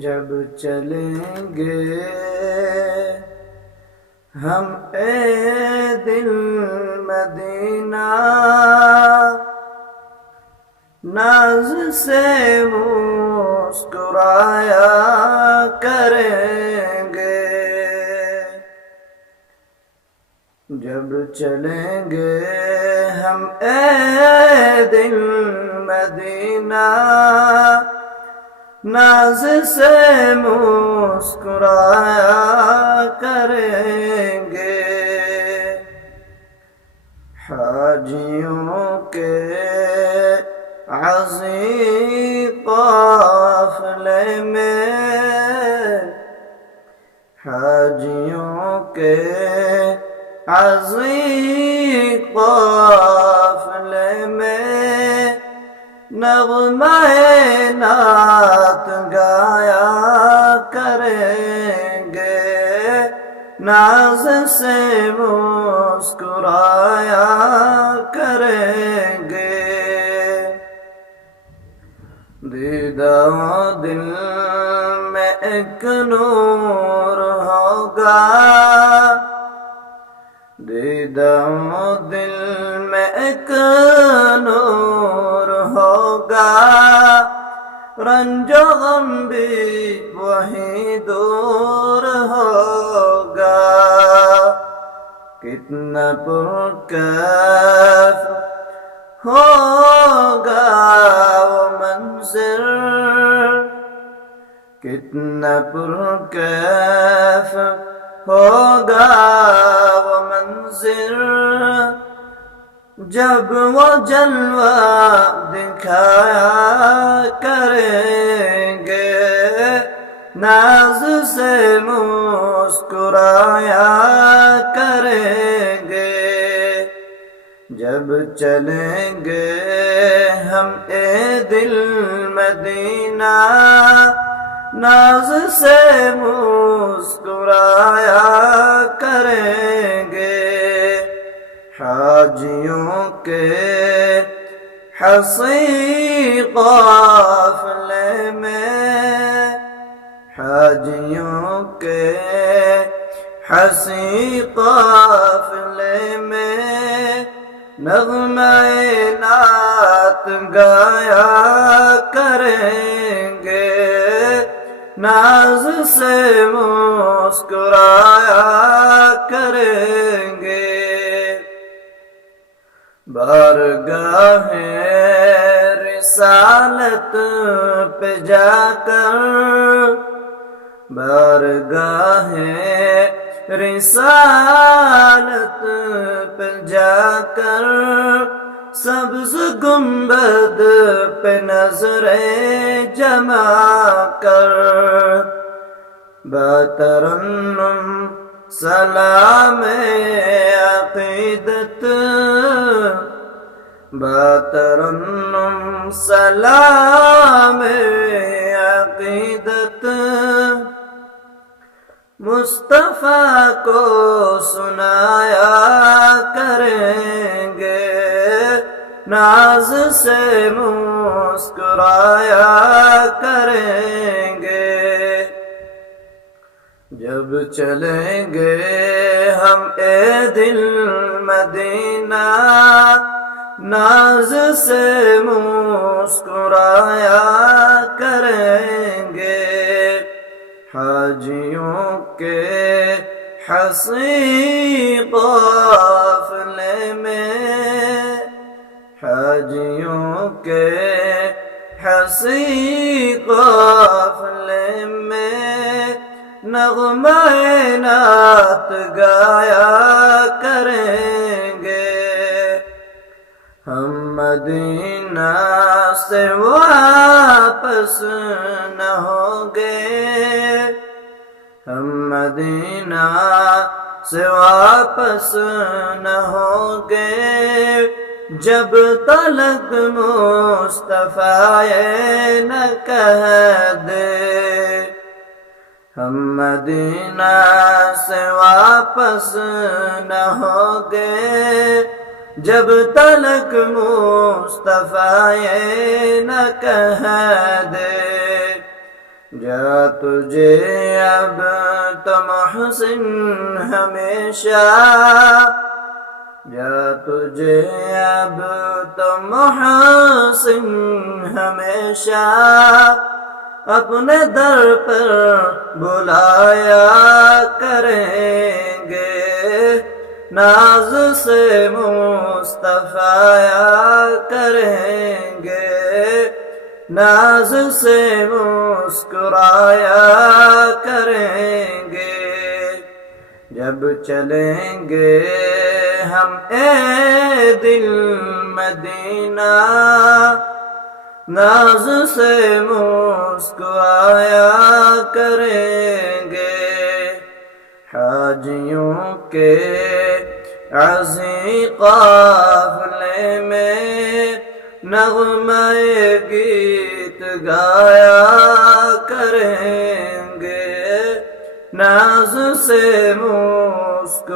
جب چلیں گے ہم اے دل مدینہ، ناز سے مسکرایا کریں گے۔ جب چلیں گے ہم اے دل مدینہ، ناز سے مسکرایا کریں گے۔ حاجیوں کے عظیم قافلے میں، حاجیوں کے عظیم قافلے میں، نغمہ نعت گایا کریں گے، ناز سے مسکرایا کریں گے۔ دیدہ دل میں ایک نور ہوگا، دیدہ دل میں ایک نور ہوگا، رنج و غم بھی وہیں دور ہوگا۔ کتنا پرکیف ہوگا وہ منظر، کتنا پرکیف ہوگا وہ منظر، جب وہ جلوہ دکھایا کریں گے، ناز سے مسکرایا کریں گے۔ جب چلیں گے ہم اے دل مدینہ، ناز سے مسکرایا کریں گے۔ حاجیوں کے حسین قافلے میں، حاجیوں کے حسین قافلے میں، نغمہ نعت گایا کریں گے، ناز سے مسکرایا کریں گے۔ بارگاہ رسالت پہ جا کر، بارگاہ رسالت پہ جا کر، سبز گنبد پہ نظریں جما کر، بترنم سلام عقیدت، بترنم سلام عقیدت، مصطفیٰ کو سنایا کریں گے، ناز سے مسکرایا کریں گے۔ جب چلیں گے ہم اے دل مدینہ، ناز سے مسکرایا کریں گے۔ حاجیوں کے حسین قافلے میں، حاجیوں کے حسین قافلے میں، نغمہ نعت گایا کریں گے۔ ہم مدینہ سے واپس نہ ہوں گے، ہم مدینہ سے واپس نہ ہوں گے، جب تلک مصطفیٰ نہ کہہ دے۔ ہم مدینہ سے واپس نہ ہوں گے، جب تلک مصطفیٰ نہ کہہ دے۔ جا تجھے اب تو محسن ہمیشہ، جا تجھے اب تو محسن ہمیشہ، اپنے در پر بلایا کریں گے، ناز سے مصطفیٰ کریں گے، ناز سے مسکرایا کریں گے، جب چلیں گے ہم اے دل مدینہ، ناز سے مسکرایا کریں گے، حاجیوں کے عظیم قافلے میں نغمہ گیت گایا کریں گے، ناز سے مسکرایا